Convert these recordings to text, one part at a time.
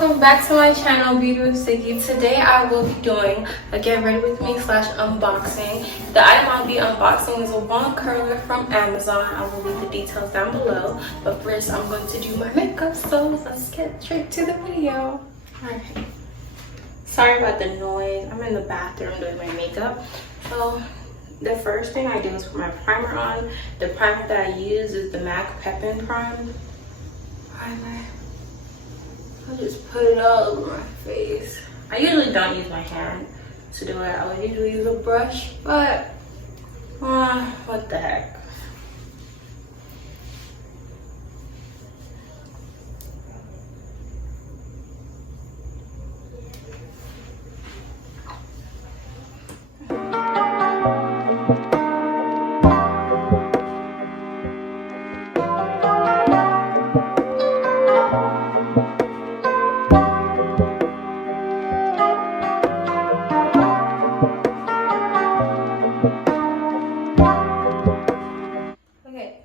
welcome back to my channel, Beauty with Ziggy. Today I will be doing a get ready with me / unboxing. The iMovie unboxing is a wand curler from Amazon. I will leave the details down below. But first I'm going to do my makeup, so let's get straight to the video. Alright. Sorry about the noise. I'm in the bathroom doing my makeup. So the first thing I do is put my primer on. The primer that I use is the MAC Pep-In Primer. I'll just put it all over my face. I usually don't use my hand to do it. I would usually use a brush, but what the heck.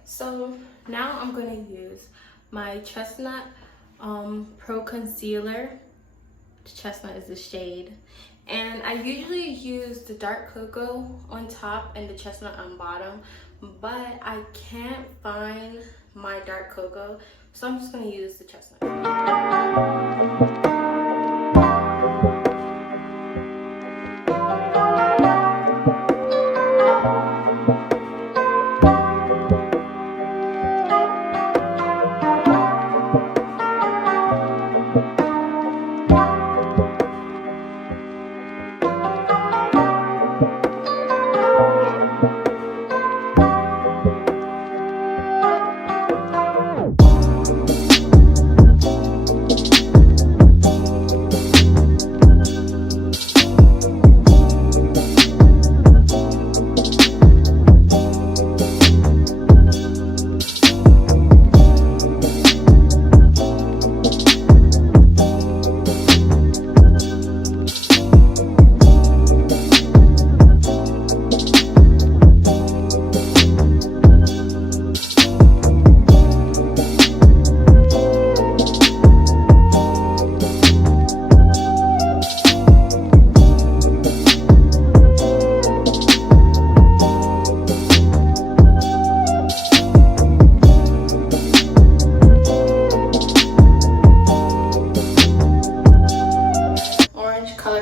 So now I'm going to use my Chestnut Pro Concealer. Chestnut is the shade. And I usually use the dark cocoa on top and the chestnut on bottom. But I can't find my dark cocoa. So I'm just going to use the chestnut.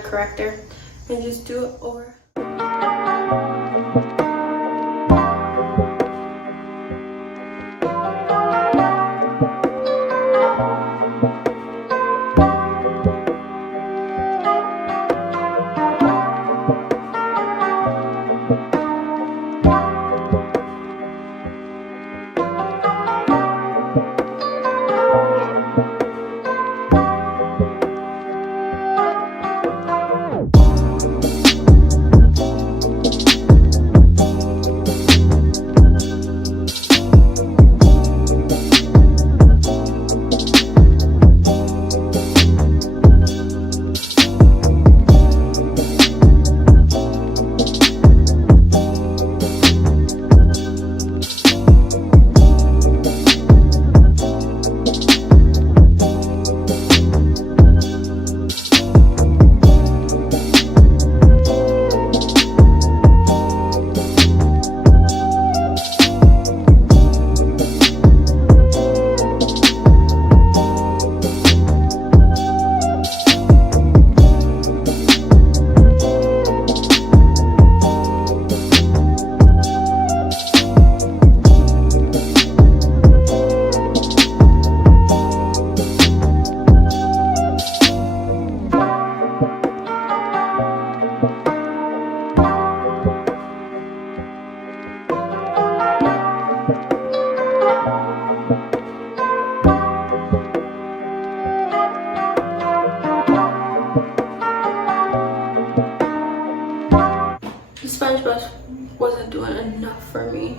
Corrector and just do it over. Sponge brush wasn't doing enough for me.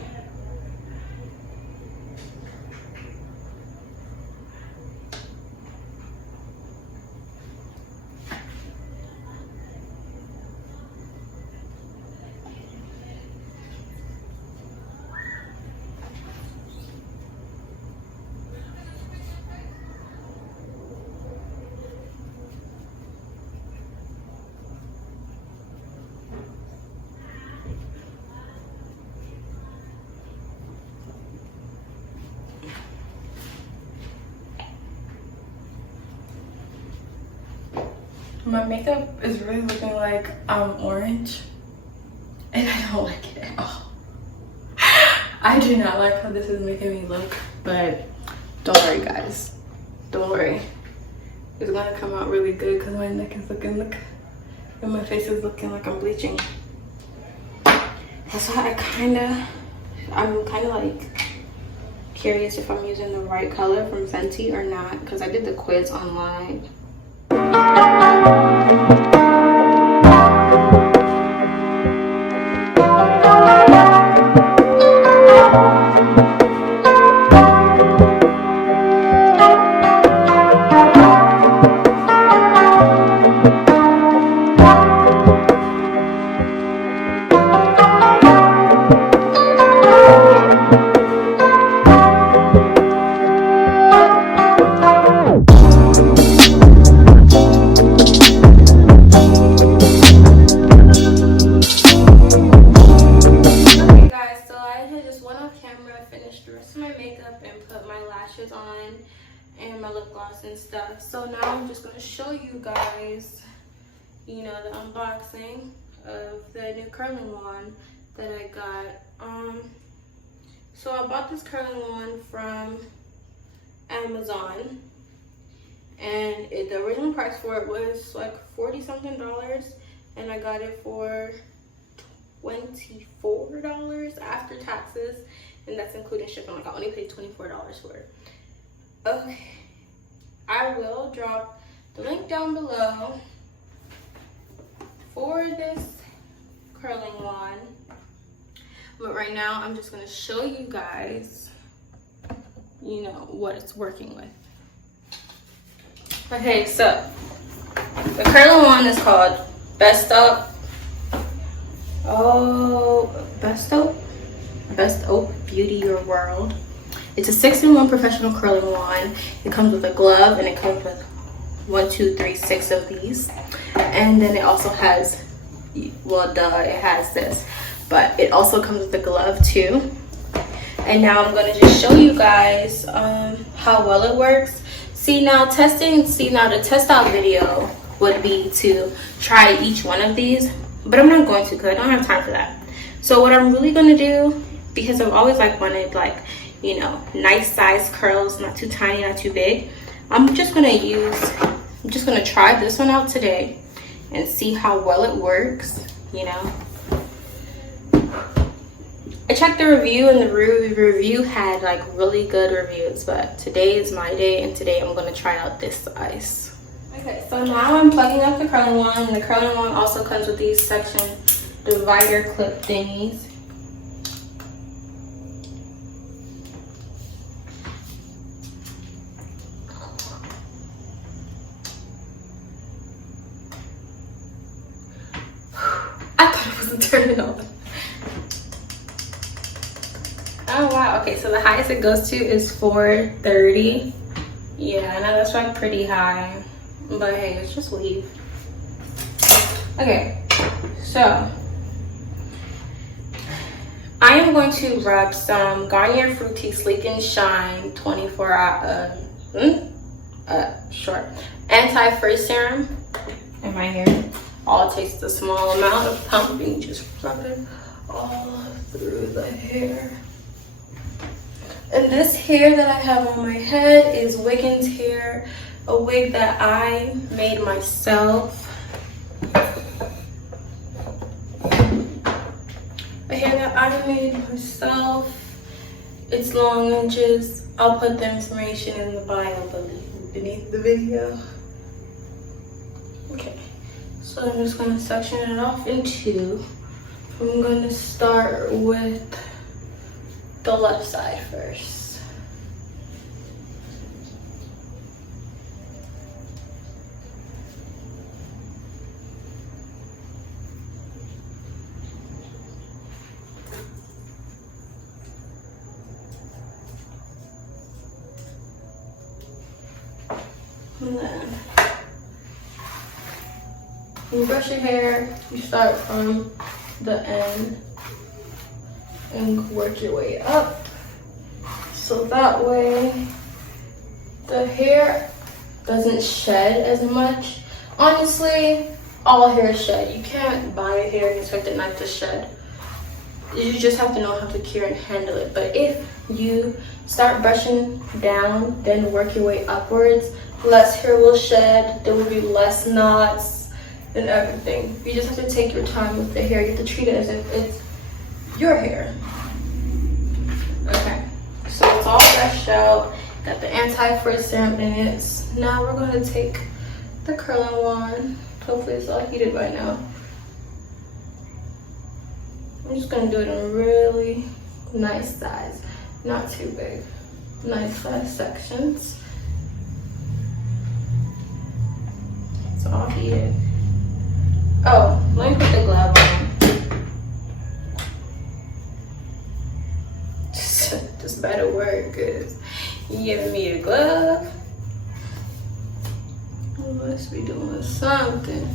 My makeup is really looking like orange, and I don't like it at all. I do not like how this is making me look, but don't worry guys, don't worry. It's gonna come out really good because my neck is looking and my face is looking like I'm bleaching. That's why I'm kind of like curious if I'm using the right color from Fenty or not, because I did the quiz online. On and my lip gloss and stuff. So now I'm just going to show you guys, you know, the unboxing of the new curling wand that I got. So I bought this curling wand from Amazon, and the original price for it was like $40 something, and I got it for $24 after taxes, and that's including shipping. Like I only paid $24 for it. Okay, I will drop the link down below for this curling wand, but right now I'm just going to show you guys, you know, what it's working with. Okay, so the curling wand is called Best Up Beauty Your World. It's a 6-in-1 professional curling wand. It comes with a glove, and it comes with 1, 2, 3, 6 of these. And then it also has, well, duh, it has this, but it also comes with a glove too. And now I'm gonna just show you guys how well it works. Now the test out video would be to try each one of these, but I'm not going to because I don't have time for that. So what I'm really gonna do, because I've always like wanted like, you know, nice size curls, not too tiny, not too big. I'm just gonna try this one out today and see how well it works, you know. I checked the review, and the review had like really good reviews, but today is my day, and today I'm gonna try out this size. Okay, so now I'm plugging up the curling wand, and the curling wand also comes with these section divider clip thingies. I thought it wasn't turning on. Oh wow, okay, so the highest it goes to is 430. Yeah, I know that's like pretty high, but hey, it's just weave. Okay, so I am going to rub some Garnier Fructis Sleek and Shine 24-hour anti-frizz serum in my hair. All it takes is a small amount of pumping, just rub it all through the hair. And this hair that I have on my head is Wiggins hair, a wig that I made myself. A hair that I made myself. It's long inches. I'll put the information in the bio beneath the video. Okay, so I'm just gonna section it off in two. I'm gonna start with the left side first. And then you brush your hair, you start from the end and work your way up, so that way the hair doesn't shed as much. Honestly, all hair shed. You can't buy a hair and expect it not to shed. You just have to know how to cure and handle it. But if you start brushing down, then work your way upwards, less hair will shed, there will be less knots and everything. You just have to take your time with the hair. You have to treat it as if it's your hair. Okay, so it's all brushed out. Got the anti-frizz serum in it. Now we're going to take the curling wand. Hopefully it's all heated by now. I'm just going to do it in a really nice size, not too big. Nice size sections. It's all heated. Oh, let me put the glove on. Just better word, because you giving me a glove. You must be doing something.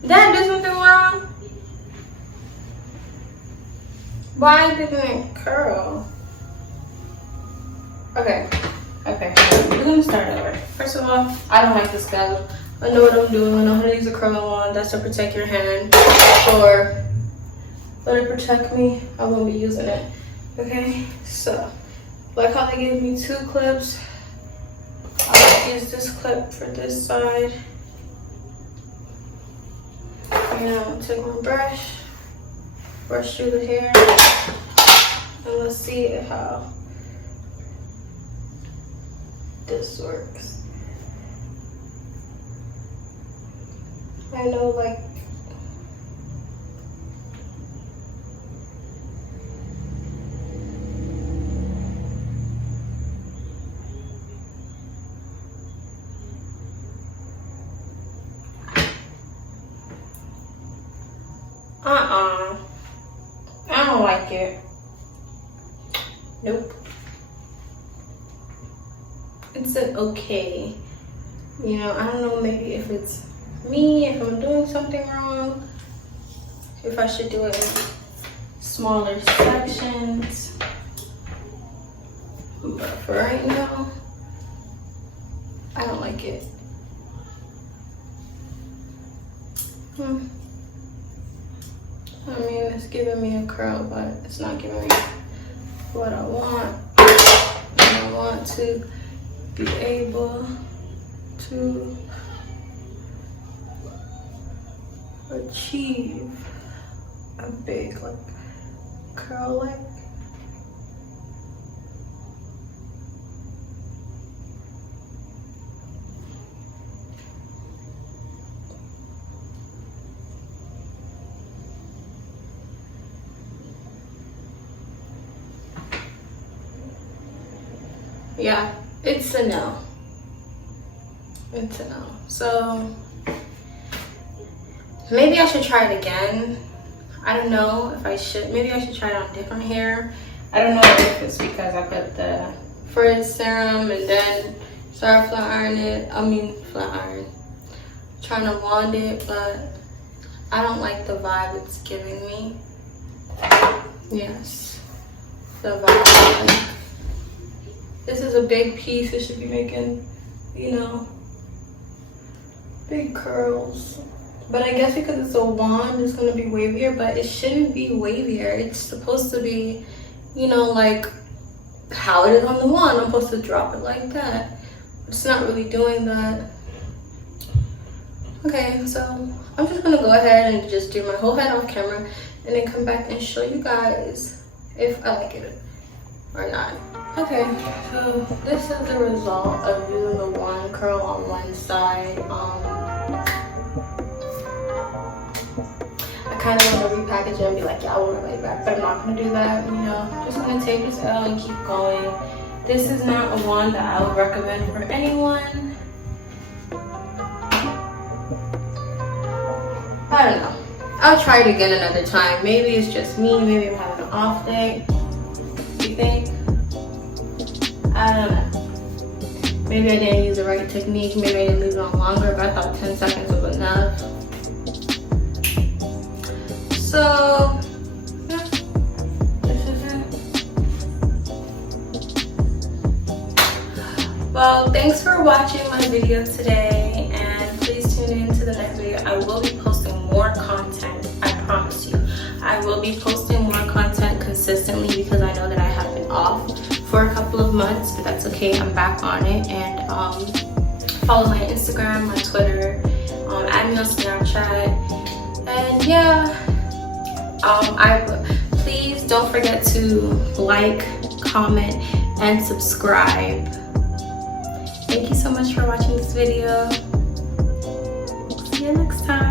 Did I do something wrong? Why didn't it curl? Okay. We're gonna start over. First of all, I don't like this glove. I know what I'm doing. I know how to use a curling wand. That's to protect your hand. Or let it protect me. I won't be using it. Okay? So, like how they gave me 2 clips. I'll use this clip for this side. Now take my brush through the hair, and let's see how this works. I know, like, I don't like it. Nope. It's an okay. You know, I don't know, maybe if it's me, if I'm doing something wrong, if I should do it in smaller sections. But for right now, I don't like it. I mean, it's giving me a curl, but it's not giving me what I want. And I want to be able to achieve a big, like, curl like. Yeah, it's a no. It's a no. So maybe I should try it again. I don't know if I should. Maybe I should try it on different hair. I don't know if it's because I put the frizz serum and then started flat iron. Trying to wand it, but I don't like the vibe it's giving me. Yes, the vibe. This is a big piece. It should be making, you know, big curls. But I guess because it's a wand, it's gonna be wavier, but it shouldn't be wavier. It's supposed to be, you know, like how it is on the wand. I'm supposed to drop it like that. It's not really doing that. Okay, so I'm just gonna go ahead and just do my whole head off camera and then come back and show you guys if I like it or not. Okay, so this is the result of using the wand curl on one side. I kind of want to repackage it and be like, yeah, I want to lay back, but I'm not going to do that. You know, just going to take this L and keep going. This is not a wand that I would recommend for anyone. I don't know. I'll try it again another time. Maybe it's just me. Maybe I'm having an off day. You think? I don't know. Maybe I didn't use the right technique. Maybe I didn't leave it on longer, but I thought 10 seconds was enough. So, yeah, this is it. Well, thanks for watching my video today, and please tune in to the next video. I will be posting more content, I promise you. I will be posting more content consistently because I know that I have been off for a couple of months, but that's okay. I'm back on it. And follow my Instagram, my Twitter, add me on Snapchat, and yeah, please don't forget to like, comment, and subscribe. Thank you so much for watching this video. See you next time.